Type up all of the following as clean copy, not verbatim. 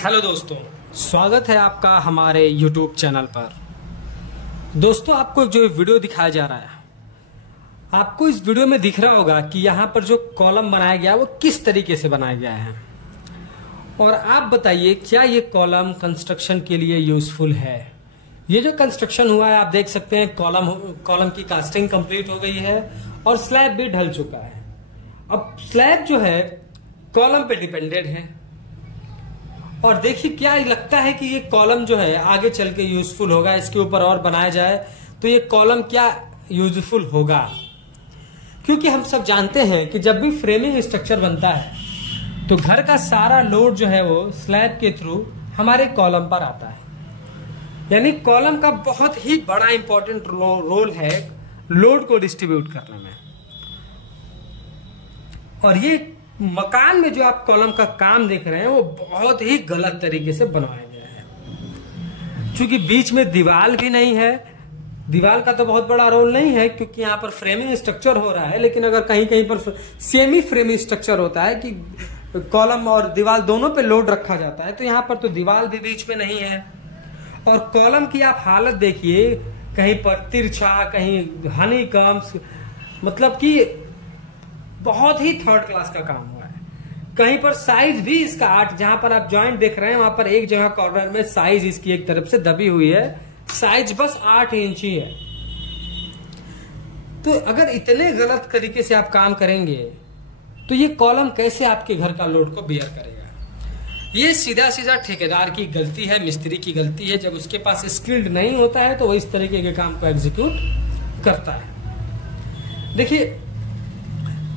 Hello दोस्तों, स्वागत है आपका हमारे YouTube चैनल पर। दोस्तों, आपको जो वीडियो दिखाया जा रहा है, आपको इस वीडियो में दिख रहा होगा कि यहाँ पर जो कॉलम बनाया गया है वो किस तरीके से बनाया गया है। और आप बताइए, क्या ये कॉलम कंस्ट्रक्शन के लिए यूजफुल है? ये जो कंस्ट्रक्शन हुआ है, आप देख सकते हैं कॉलम की कास्टिंग कंप्लीट हो गई है और स्लैब भी ढल चुका है। अब स्लैब जो है कॉलम पे डिपेंडेड है और देखिए क्या लगता है कि ये कॉलम जो है आगे चल के यूजफुल होगा। इसके ऊपर और बनाया जाए तो ये कॉलम क्या यूजफुल होगा, क्योंकि हम सब जानते हैं कि जब भी फ्रेमिंग स्ट्रक्चर बनता है तो घर का सारा लोड जो है वो स्लैब के थ्रू हमारे कॉलम पर आता है। यानी कॉलम का बहुत ही बड़ा इंपॉर्टेंट रोल है लोड को डिस्ट्रीब्यूट करने में। और ये मकान में जो आप कॉलम का काम देख रहे हैं वो बहुत ही गलत तरीके से बनाया गया है, क्योंकि बीच में दीवार भी नहीं है। दीवार का तो बहुत बड़ा रोल नहीं है क्योंकि यहाँ पर फ्रेमिंग स्ट्रक्चर हो रहा है, लेकिन अगर कहीं कहीं पर सेमी फ्रेमिंग स्ट्रक्चर होता है कि कॉलम और दीवार दोनों पे लोड रखा जाता है, तो यहाँ पर तो दीवार भी बीच में नहीं है। और कॉलम की आप हालत देखिए, कहीं पर तिरछा, कहीं हनीकम्स, मतलब कि बहुत ही थर्ड क्लास का काम हुआ है। कहीं पर साइज भी इसका 8, जहां पर आप जॉइंट देख रहे हैं वहां पर एक जगह कॉर्नर में साइज इसकी एक तरफ से दबी हुई है, साइज बस 8 इंच ही है। तो अगर इतने गलत तरीके से आप काम करेंगे तो ये कॉलम कैसे आपके घर का लोड को बेयर करेगा? ये सीधा सीधा ठेकेदार की गलती है, मिस्त्री की गलती है। जब उसके पास स्किल्ड नहीं होता है तो वो इस तरीके के काम को एग्जीक्यूट करता है। देखिए,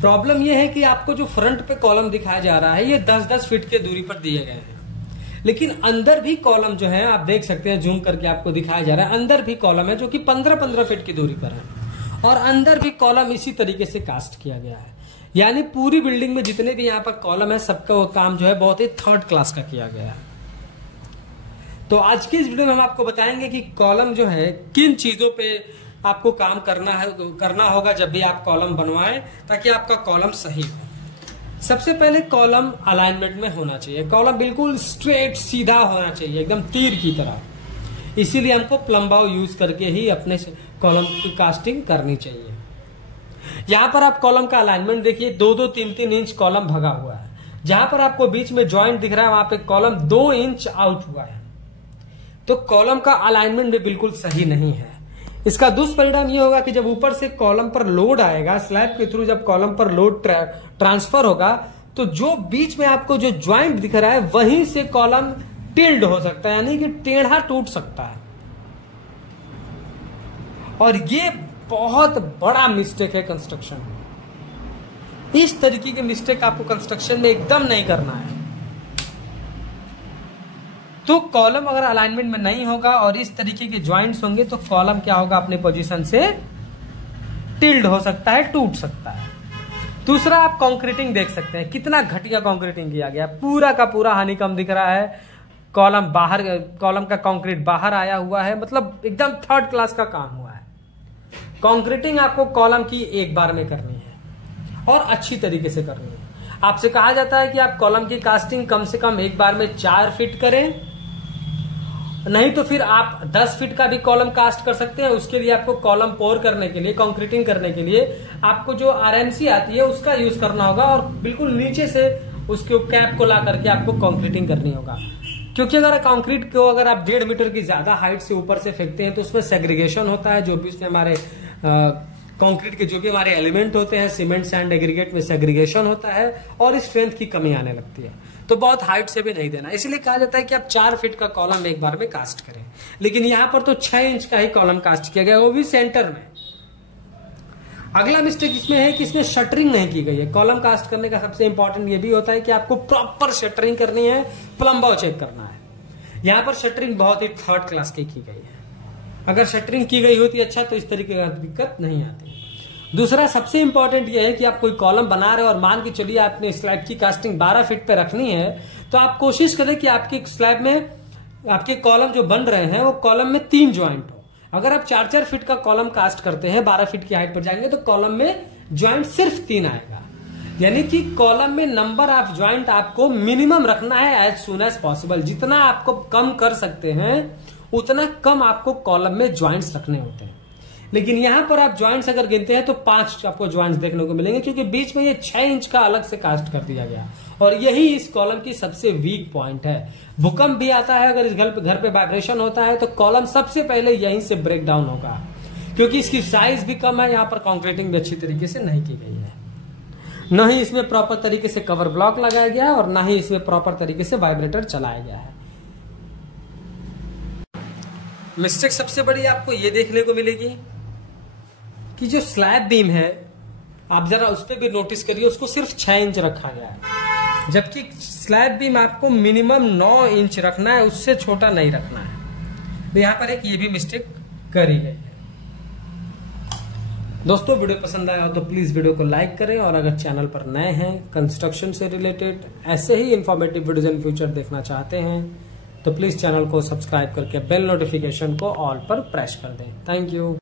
प्रॉब्लम यह है कि आपको जो फ्रंट पे कॉलम दिखाया जा रहा है ये 10-10 फीट के दूरी पर दिए गए हैं, लेकिन अंदर भी कॉलम जो है आप देख सकते हैं, जूम करके आपको दिखाया जा रहा है, अंदर भी कॉलम है जो कि 15-15 फीट की दूरी पर है। और अंदर भी कॉलम इसी तरीके से कास्ट किया गया है। यानी पूरी बिल्डिंग में जितने भी यहाँ पर कॉलम है सबका वो काम जो है बहुत ही थर्ड क्लास का किया गया है। तो आज की इस वीडियो में हम आपको बताएंगे कि कॉलम जो है किन चीजों पे आपको काम करना होगा जब भी आप कॉलम बनवाएं, ताकि आपका कॉलम सही हो। सबसे पहले कॉलम अलाइनमेंट में होना चाहिए। कॉलम बिल्कुल स्ट्रेट सीधा होना चाहिए, एकदम तीर की तरह। इसीलिए हमको प्लम्बाउ यूज करके ही अपने कॉलम की कास्टिंग करनी चाहिए। यहाँ पर आप कॉलम का अलाइनमेंट देखिए, 2-2, 3-3 इंच कॉलम भगा हुआ है। जहां पर आपको बीच में ज्वाइंट दिख रहा है वहां पे कॉलम 2 इंच आउट हुआ है। तो कॉलम का अलाइनमेंट भी बिल्कुल सही नहीं है। इसका दुष्परिणाम ये होगा कि जब ऊपर से कॉलम पर लोड आएगा, स्लैब के थ्रू जब कॉलम पर लोड ट्रांसफर होगा, तो जो बीच में आपको जो ज्वाइंट दिख रहा है वहीं से कॉलम टिल्ड हो सकता है, यानी कि टेढ़ा टूट सकता है। और ये बहुत बड़ा मिस्टेक है कंस्ट्रक्शन में। इस तरीके के मिस्टेक आपको कंस्ट्रक्शन में एकदम नहीं करना है। तो कॉलम अगर अलाइनमेंट में नहीं होगा और इस तरीके के ज्वाइंट्स होंगे तो कॉलम क्या होगा, अपने पोजीशन से टिल्ड हो सकता है, टूट सकता है। दूसरा, आप कंक्रीटिंग देख सकते हैं, कितना घटिया कंक्रीटिंग किया गया, पूरा का पूरा हनीकम दिख रहा है। कॉलम का कंक्रीट बाहर आया हुआ है, मतलब एकदम थर्ड क्लास का काम हुआ है। कंक्रीटिंग आपको कॉलम की एक बार में करनी है और अच्छी तरीके से करनी है। आपसे कहा जाता है कि आप कॉलम की कास्टिंग कम से कम एक बार में 4 फीट करें, नहीं तो फिर आप 10 फीट का भी कॉलम कास्ट कर सकते हैं। उसके लिए आपको कॉलम पोर करने के लिए, कंक्रीटिंग करने के लिए आपको जो आरएमसी आती है उसका यूज करना होगा और बिल्कुल नीचे से उसके कैप को ला करके आपको कंक्रीटिंग करनी होगा। क्योंकि अगर कंक्रीट को अगर आप 1.5 मीटर की ज्यादा हाइट से ऊपर से फेंकते हैं तो उसमें सेग्रीगेशन होता है। जो भी उसमें हमारे कंक्रीट के जो भी हमारे एलिमेंट होते हैं, सीमेंट, सैंड, एग्रीगेट में सेग्रीगेशन होता है और स्ट्रेंथ की कमी आने लगती है। तो बहुत हाइट से भी नहीं देना, इसलिए कहा जाता है कि आप 4 फीट का कॉलम एक बार में कास्ट करें। लेकिन यहाँ पर तो 6 इंच का ही कॉलम कास्ट किया गया, वो भी सेंटर में। अगला मिस्टेक इसमें है कि इसमें शटरिंग नहीं की गई है। कॉलम कास्ट करने का सबसे इंपॉर्टेंट ये भी होता है कि आपको प्रॉपर शटरिंग करनी है, प्लम्बाउ चेक करना है। यहाँ पर शटरिंग बहुत ही थर्ड क्लास की गई है। अगर शटरिंग की गई होती अच्छा तो इस तरीके का दिक्कत नहीं आती। दूसरा, सबसे इंपॉर्टेंट यह है कि आप कोई कॉलम बना रहे हो और मान के चलिए आपने स्लैब की कास्टिंग 12 फीट पे रखनी है, तो आप कोशिश करें कि आपके स्लैब में आपके कॉलम जो बन रहे हैं वो कॉलम में 3 ज्वाइंट हो। अगर आप 4-4 फीट का कॉलम कास्ट करते हैं, 12 फीट की हाइट पर जाएंगे तो कॉलम में ज्वाइंट सिर्फ 3 आएगा। यानी कि कॉलम में नंबर ऑफ ज्वाइंट आपको मिनिमम रखना है एज सुन एज पॉसिबल। जितना आपको कम कर सकते हैं उतना कम आपको कॉलम में ज्वाइंट्स रखने होते हैं। लेकिन यहां पर आप ज्वाइंट्स अगर गिनते हैं तो 5 आपको ज्वाइंट्स देखने को मिलेंगे, क्योंकि बीच में ये 6 इंच का अलग से कास्ट कर दिया गया और यही इस कॉलम की सबसे वीक पॉइंट है। भूकंप भी आता है, अगर इस घर पे वाइब्रेशन होता है तो कॉलम सबसे पहले यहीं से ब्रेक डाउन होगा, क्योंकि इसकी साइज भी कम है। यहाँ पर कंक्रीटिंग भी अच्छी तरीके से नहीं की गई है, न ही इसमें प्रॉपर तरीके से कवर ब्लॉक लगाया गया है और न ही इसमें प्रॉपर तरीके से वाइब्रेटर चलाया गया है। मिस्टेक सबसे बड़ी आपको ये देखने को मिलेगी कि जो स्लैब बीम है, आप जरा उस पर भी नोटिस करिए, उसको सिर्फ 6 इंच रखा गया है, जबकि स्लैब बीम आपको मिनिमम 9 इंच रखना है, उससे छोटा नहीं रखना है। तो यहां पर एक ये भी मिस्टेक करी गई है। दोस्तों वीडियो पसंद आया हो तो प्लीज वीडियो को लाइक करें, और अगर चैनल पर नए हैं, कंस्ट्रक्शन से रिलेटेड ऐसे ही इंफॉर्मेटिव वीडियोज इन फ्यूचर देखना चाहते हैं तो प्लीज चैनल को सब्सक्राइब करके बेल नोटिफिकेशन को ऑल पर प्रेस कर दें। Thank you.